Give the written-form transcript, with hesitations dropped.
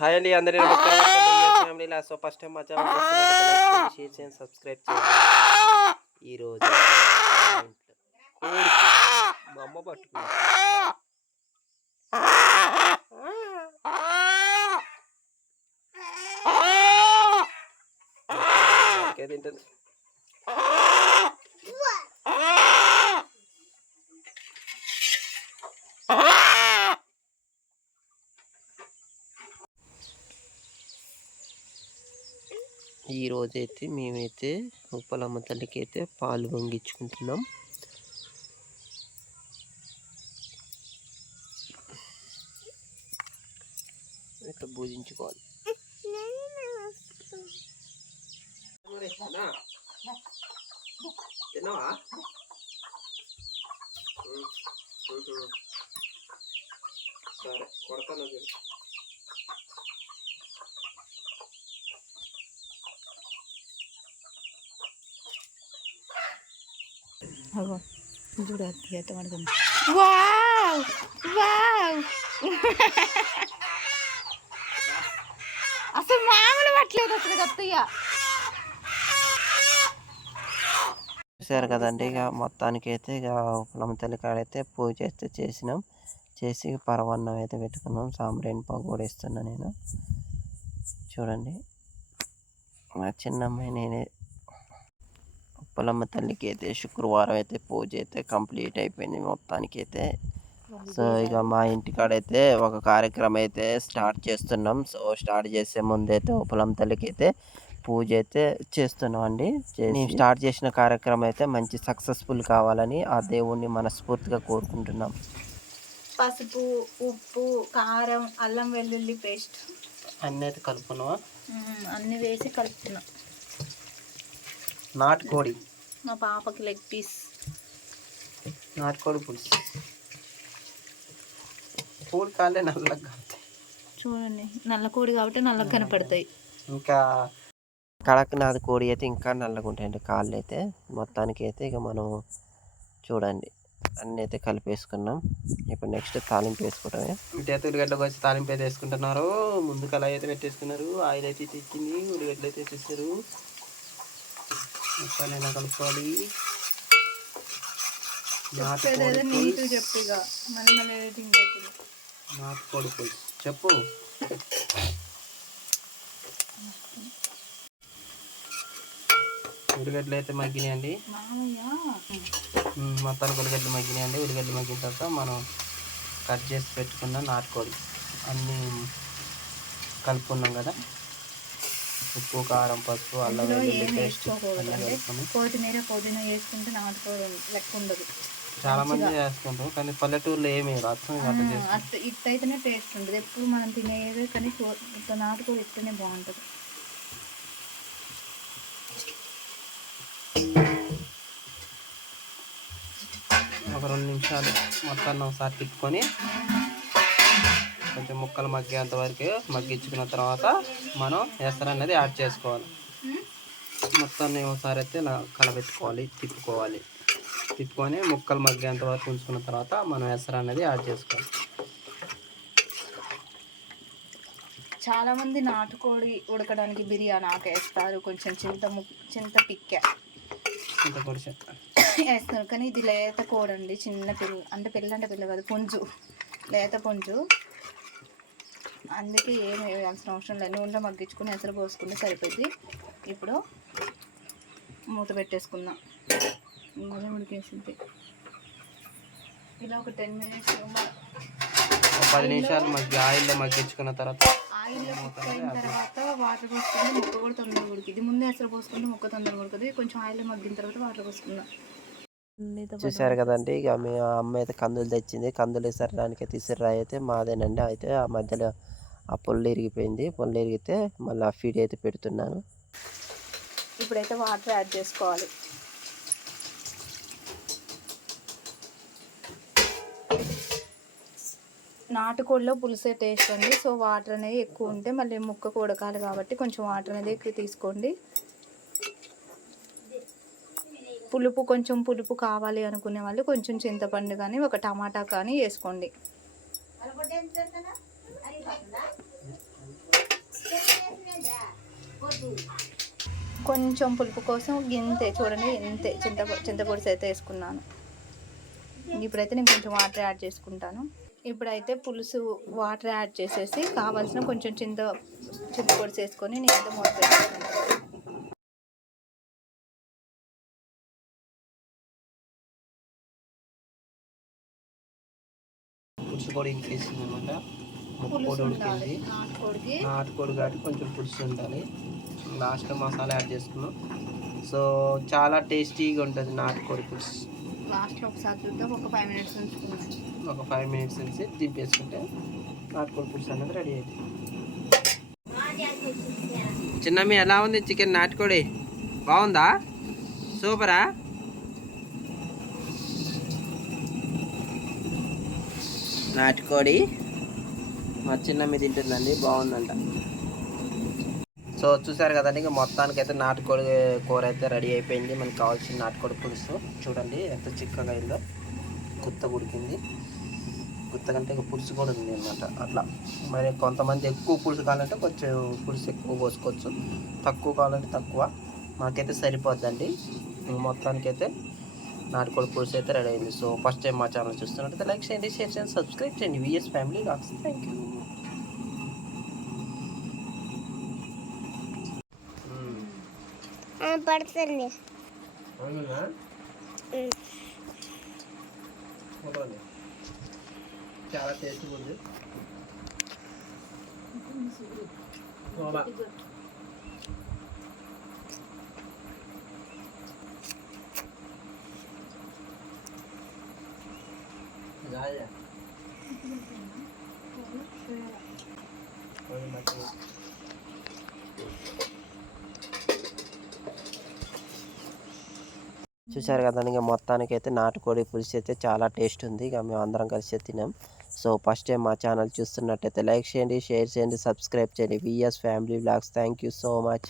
Hi అండి, అందరి ఫ్యామిలీలా. So first time మా ఛానల్ షేర్ చేయండి, సబ్స్క్రైబ్ చేయండి. ఈరోజు మా అమ్మ పట్టుకుంది తింటుంది. ఈరోజైతే మేమైతే ఉప్పలమ్మ తల్లికి అయితే పాలు పొంగించుకుంటున్నాం. ఇట్లా పూజించుకోవాలి. తిన్నావా? సరే కొడతాను. చూడ ఎట్ట పడుతుంది. అసలు మామూలు పట్టలేదు అసలు కత్తయ్య. చూసారు కదండి, ఇక మొత్తానికి అయితే ఇక ఉప్పలమ్మ తల్లి కాడైతే పూజ అయితే చేసినాం. చేసి పరవన్నం అయితే పెట్టుకున్నాం. సాంబ్రాణి పొగ కూడా ఇస్తున్నా నేను. చూడండి, మా చిన్నమ్మాయి నేనే. ఉప్పలమ్మ తల్లికి అయితే శుక్రవారం అయితే పూజ అయితే కంప్లీట్ అయిపోయింది మొత్తానికి అయితే. సో ఇక మా ఇంటికాడైతే ఒక కార్యక్రమం అయితే స్టార్ట్ చేస్తున్నాం. సో స్టార్ట్ చేసే ముందు అయితే ఉప్పలమ్మ తల్లికి అయితే పూజ అయితే చేస్తున్నాం అండి. స్టార్ట్ చేసిన కార్యక్రమం అయితే మంచి సక్సెస్ఫుల్ కావాలని ఆ దేవుణ్ణి మనస్ఫూర్తిగా కోరుకుంటున్నాం. పసుపు, ఉప్పు, కారం, అల్లం వెల్లుల్లి పేస్ట్ అన్నీ అయితే కలుపుకున్నావా? అన్నీ వేసి కలుపుకున్నాం. నాటుకోడి, మా పాపకి లెగ్ పీస్, నాటుకోడి పులుసు. కోడి కాళ్ళే నల్లగా చూడండి, నల్ల కోడి కాబట్టి నల్లగా కనపడతాయి. ఇంకా కడక్నాథ్ కోడి అయితే ఇంకా నల్లగా ఉంటాయండి కాళ్ళు అయితే. మొత్తానికి అయితే ఇక మనం చూడండి అన్నీ అయితే కలిపేసుకున్నాం. ఇప్పుడు నెక్స్ట్ తాలింపు వేసుకోవడమే. ఇటైతే ఉల్లిగడ్డకు వచ్చి తాలింపు అయితే వేసుకుంటున్నారు. ముందు కళాయి అయితే పెట్టేసుకున్నారు. ఆయిల్ అయితే తెచ్చింది, ఉల్లిగడ్డలు అయితే వేసేసారు. మొత్తాన్ని కలుపుకోవాలి. నాటుకోడి పులుసు చెప్పు. ఉల్లిగడ్డలు అయితే మగ్గినాయండి. మొత్తానికి ఉల్లిగడ్డలు మగ్గినాయండి. ఉల్లిగడ్డలు మగ్గిన తర్వాత మనం కట్ చేసి పెట్టుకున్న నాటుకోడి అన్నీ కలుపుకున్నాం కదా. ఉప్పు, కారం, పసుపు, అల్లం వెల్లుల్లి పేస్ట్ అన్నీ కలుపుకొని. కొత్తిమీర, పుదీనా వేసుకుంటే నాటుకోడి లెక్క ఉండదు. చాలా మంది వేసుకుంటాం కానీ పల్లెటూరులో ఏమి ఇట్టయితేనే టేస్ట్ ఉంటుంది. ఎప్పుడు మనం తినేవే కానీ నాటుకోడి ఇట్టనే బాగుంటుంది. ఒక 2 నిమిషాలు మొత్తాన్ని ఒకసారి తిప్పుకొని కొంచెం ముక్కలు మగ్గేంత వరకు మగ్గించుకున్న తర్వాత మనం ఎసరు అనేది యాడ్ చేసుకోవాలి. మొత్తాన్ని ఒకసారి అయితే కలబెట్టుకోవాలి, తిప్పుకొని ముక్కలు మగ్గేంత వరకు ఉంచుకున్న తర్వాత మనం ఎసరు అనేది యాడ్ చేసుకోవాలి. చాలామంది నాటుకోడి ఉడకడానికి బిర్యానీ ఆకేస్తారు, కొంచెం చింత పిక్క వేస్తారు. కానీ ఇది లేత కోడి అండి, చిన్న పిల్ల అంటే పిల్ల కాదు, పుంజు, లేత పుంజు. అందుకే ఏం వేయాల్సిన అవసరం లేదు. నూనెలో మగ్గించుకొని ఎసరు పోసుకుంటే సరిపోద్ది. ఇప్పుడు మూత పెట్టేసుకుందాం. ఇంకొంచెం ఉడికేసింది. ఇలా ఒక 10 మినిట్స్ 10 నిమిషాలు ఆయిల్లో మగ్గించుకున్న తర్వాత ఆయిల్లో కుక్ అయిన తర్వాత వాటర్ పోసుకుంటే ముక్క కూడా తొందరగా ఉడికింది. ముందే ఎసరు పోసుకుంటే ముక్క తొందరగా ఉడుకుతుంది. కొంచెం ఆయిల్లో మగ్గిన తర్వాత వాటర్ పోసుకుందాం. చూసారు కదండి, ఇక మీ అమ్మ అయితే కందులు తెచ్చింది. కందులు ఇసరడానికి అయితే ఇసురాయి అయితే మాదేనండి. అయితే ఆ మధ్యలో ఆ పొల్లు ఇరిగిపోయింది. పొల్లు ఇరిగితే మళ్ళీ ఆ ఫీడ్ అయితే పెడుతున్నాను. ఇప్పుడైతే వాటర్ యాడ్ చేసుకోవాలి. నాటుకోడిలో పులుసే టేస్ట్ అండి. సో వాటర్ అనేది ఎక్కువ ఉంటే మళ్ళీ ముక్కకు ఉడకాలి కాబట్టి కొంచెం వాటర్ అనేది ఎక్కువ తీసుకోండి. కొంచెం పులుపు కావాలి అనుకునే వాళ్ళు కొంచెం చింతపండు కానీ ఒక టమాటా కానీ వేసుకోండి. కొంచెం పులుపు కోసం గింతే చూడండి, ఇంతే చింతపొడి అయితే వేసుకున్నాను. ఇప్పుడైతే నేను కొంచెం వాటర్ యాడ్ చేసుకుంటాను. ఇప్పుడైతే పులుసు వాటర్ యాడ్ చేసేసి కావాల్సిన కొంచెం చింతపొడి వేసుకొని నేనైతే మూత పెట్టుకుంటాను. పులుసు కూడా ఇంకేసింది అనమాట. ముక్కపొడి ఉడికింది. నాటుకోడి కాబట్టి కొంచెం పులుసు ఉండాలి. లాస్ట్లో మసాలా యాడ్ చేసుకున్నాం. సో చాలా టేస్టీగా ఉంటుంది నాటుకోడి పులుసు. లాస్ట్లో ఒకసారి చూద్దాం. ఒక 5 మినిట్స్ ఉంచుకున్నాం. ఒక 5 మినిట్స్ నుంచి దింపేసుకుంటే నాటుకోడి పులుసు అనేది రెడీ అయింది. చిన్నమ్మి ఎలా ఉంది చికెన్ నాటుకోడి? బాగుందా? సూపరా? నాటుకోడి మా చిన్నమ్మి తింటుందండి, బాగుందంట. సో చూసారు కదండి, ఇంకా మొత్తానికైతే నాటుకోడి కూర అయితే రెడీ అయిపోయింది. మనకు కావాల్సిన నాటుకోడి పులుసు చూడండి ఎంత చిక్కగా అయిందో. గుత్తగా ఉడికింది. గుత్తగంటే ఇక పులుసు కూడా ఉంది అనమాట. అట్లా మరి కొంతమంది ఎక్కువ పులుసు కావాలంటే కొంచెం పులుసు ఎక్కువ పోసుకోవచ్చు, తక్కువ కావాలంటే తక్కువ. మాకైతే సరిపోద్దండి. మొత్తానికైతే నాటుకోడి పులుసు అయితే రెడీ అయింది. సో ఫస్ట్ టైం మా ఛానల్ చూస్తున్నట్టయితే లైక్ చేయండి, షేర్ చేయండి, సబ్స్క్రైబ్ చేయండి. VS family vlogs. Thank you. పడుతుంది. చాలా టేస్ట్గా ఉంది. చూసారు కదా, ఇంకా మొత్తానికి అయితే నాటుకోడి పులుసు అయితే చాలా టేస్ట్ ఉంది. ఇక మేము అందరం కలిసి తిన్నాం. సో ఫస్ట్ టైం మా ఛానల్ చూస్తున్నట్టయితే లైక్ చేయండి, షేర్ చేయండి, సబ్స్క్రైబ్ చేయండి. VS family vlogs. Thank you so much.